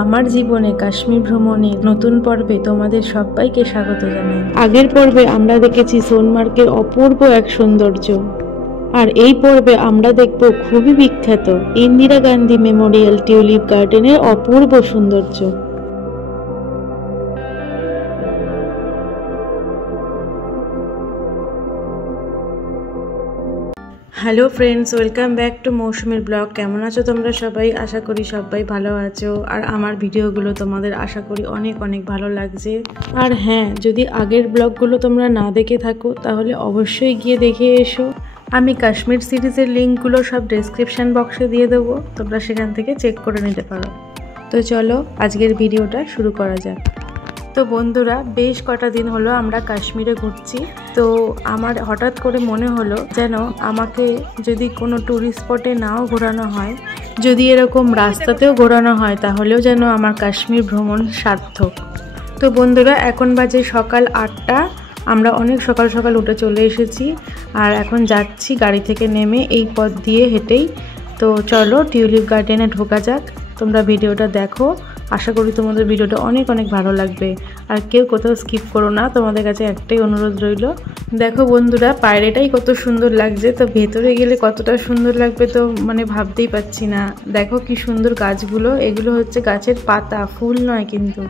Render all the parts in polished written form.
আমার জীবনে কাশ্মীর ভ্রমণে নতুন পর্বে তোমাদের সবাইকে স্বাগত জানাই। আগের পর্বে আমরা দেখেছি সোনমার্গের অপূর্ব এক সৌন্দর্য, আর এই পর্বে আমরা দেখব খুবই বিখ্যাত ইন্দিরা গান্ধী মেমোরিয়াল টিউলিপ গার্ডেনের অপূর্ব সৌন্দর্য। Hello friends, welcome back to মৌসুমীর ব্লগ। কেমন আছো তোমরা সবাই? আশা করি সবাই ভালো আছো, আর আমার ভিডিওগুলো তোমাদের আশা করি অনেক অনেক ভালো লাগছে। আর হ্যাঁ, যদি আগের ব্লগগুলো তোমরা না দেখে থাকো তাহলে অবশ্যই গিয়ে দেখে এসো। আমি কাশ্মীর সিরিজের লিঙ্কগুলো সব ডেসক্রিপশান বক্সে দিয়ে দেবো, তোমরা সেখান থেকে চেক করে নিতে পারো। তো চলো আজকের ভিডিওটা শুরু করা যাক। তো বন্ধুরা, বেশ কটা দিন হলো আমরা কাশ্মীরে ঘুরছি। তো আমার হঠাৎ করে মনে হলো যেন আমাকে যদি কোনো ট্যুরিস্ট স্পটে নাও ঘোরানো হয়, যদি এরকম রাস্তাতেও ঘোরানো হয়, তাহলেও যেন আমার কাশ্মীর ভ্রমণ সার্থক। তো বন্ধুরা, এখন বাজে সকাল 8টা। আমরা অনেক সকাল সকাল উঠে চলে এসেছি, আর এখন যাচ্ছি গাড়ি থেকে নেমে এই পথ দিয়ে হেঁটেই। তো চলো টিউলিপ গার্ডেনে ঢোকা যাক। তোমরা ভিডিওটা দেখো, আশা করি তোমাদের ভিডিওটা অনেক অনেক ভালো লাগবে। আর কেউ কোথাও স্কিপ করো না, তোমাদের কাছে একটাই অনুরোধ রইল। দেখো বন্ধুরা, বাইরেটাই কত সুন্দর লাগছে, তো ভেতরে গেলে কতটা সুন্দর লাগবে তো ভাবতেই পাচ্ছি না। দেখো কি সুন্দর গাছগুলো, এগুলো হচ্ছে গাছের পাতা, ফুল নয় কিন্তু।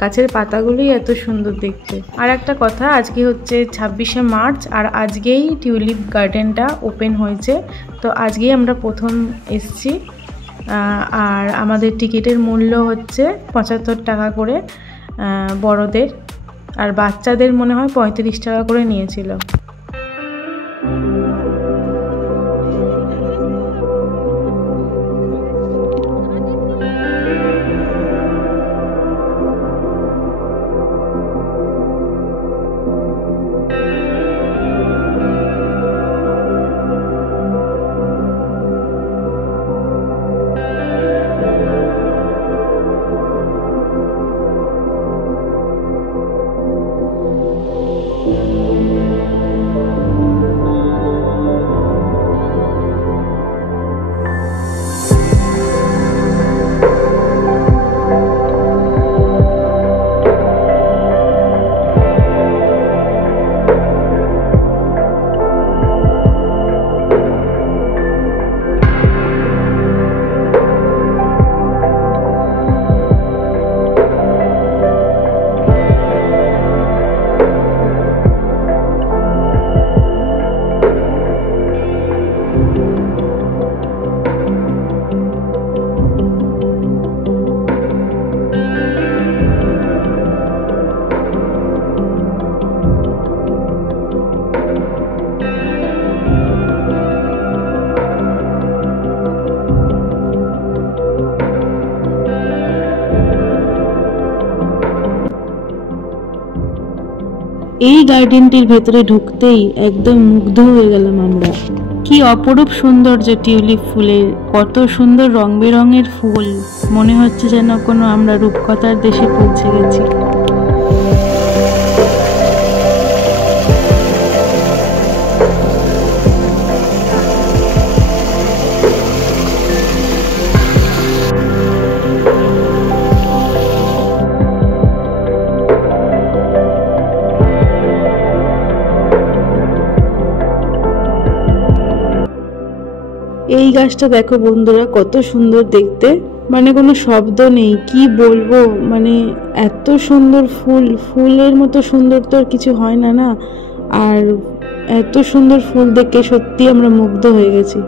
গাছের পাতাগুলোই এত সুন্দর দেখতে। আর একটা কথা, আজকে হচ্ছে 26শে মার্চ, আর আজকেই টিউলিপ গার্ডেনটা ওপেন হয়েছে। তো আজকেই আমরা প্রথম এসছি। আর আমাদের টিকিটের মূল্য হচ্ছে 75 টাকা করে বড়দের, আর বাচ্চাদের মনে হয় 35 টাকা করে নিয়েছিল। এই গার্ডেনটির ভেতরে ঢুকতেই একদম মুগ্ধ হয়ে গেলাম আমরা। কি অপরূপ সৌন্দর্য টিউলিপ ফুলের, কত সুন্দর রং বেরঙের ফুল, মনে হচ্ছে যেন কোনো আমরা রূপকথার দেশে পৌঁছে গেছি। এই গাছটা দেখো বন্ধুরা, কত সুন্দর দেখতে, কোনো শব্দ নেই, কি বলবো। এত সুন্দর ফুল, ফুলের মতো সুন্দর তো আর কিছু হয় না না। আর এত সুন্দর ফুল দেখে সত্যি আমরা মুগ্ধ হয়ে গেছি।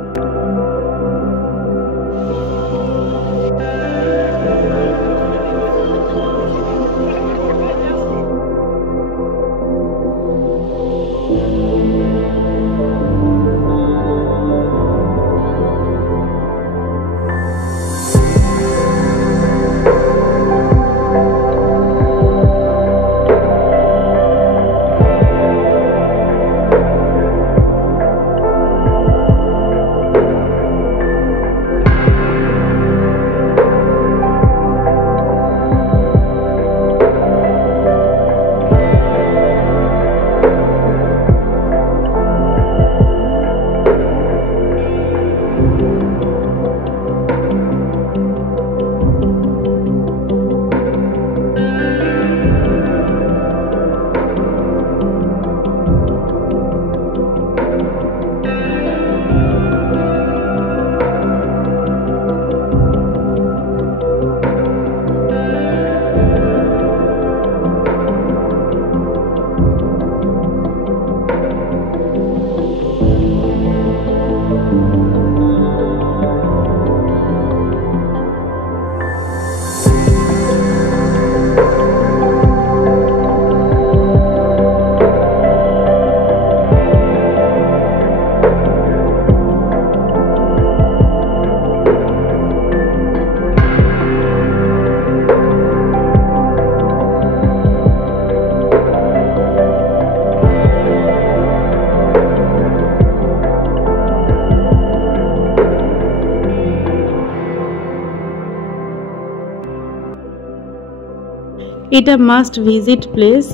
এটা মাস্ট ভিজিট প্লেস,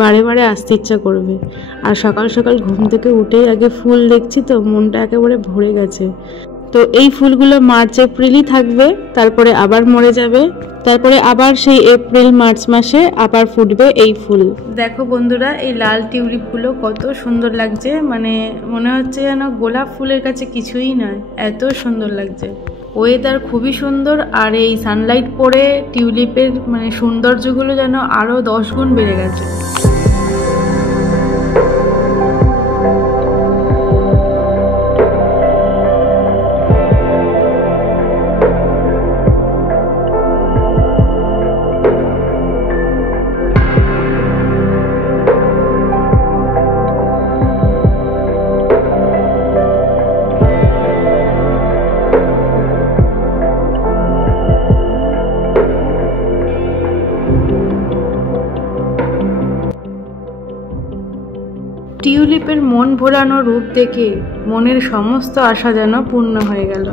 বারে বারে আসতে ইচ্ছা করবে। আর সকাল সকাল ঘুম থেকে উঠেই আগে ফুল দেখছি তো মনটা একেবারে ভরে গেছে। তো এই ফুলগুলো মার্চ এপ্রিলই থাকবে, তারপরে আবার মরে যাবে, তারপরে আবার সেই এপ্রিল মার্চ মাসে আবার ফুটবে এই ফুল। দেখো বন্ধুরা, এই লাল টিউলিপগুলো কত সুন্দর লাগছে, মানে মনে হচ্ছে যেন গোলাপ ফুলের কাছে কিছুই নয়, এত সুন্দর লাগছে। ওয়েদার খুবই সুন্দর, আর এই সানলাইট পড়ে টিউলিপের মানে সৌন্দর্যগুলো যেন আরও 10 গুণ বেড়ে গেছে। টিউলিপের মন ভোলানো রূপ দেখে মনের সমস্ত আশা যেন পূর্ণ হয়ে গেল।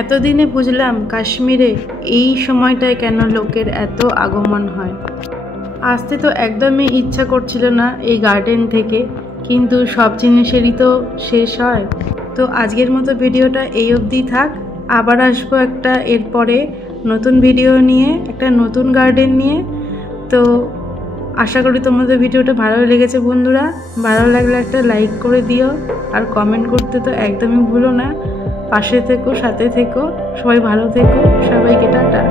এতদিনে বুঝলাম কাশ্মীরে এই সময়টায় কেন লোকের এত আগমন হয়। আসতে তো একদমই ইচ্ছা করছিল না এই গার্ডেন থেকে, কিন্তু সব জিনিসেরই তো শেষ হয়। তো আজকের মতো ভিডিওটা এই অবধি থাক, আবার আসবো একটা এরপরে নতুন ভিডিও নিয়ে, একটা নতুন গার্ডেন নিয়ে। তো আশা করি তোমাদের ভিডিওটা ভালো লেগেছে বন্ধুরা। ভালো লাগলে একটা লাইক করে দিও, আর কমেন্ট করতে তো একদমই ভুলো না। পাশে থেকো, সাথে থেকো, সবাই ভালো থেকো, সবাইকে টাটা।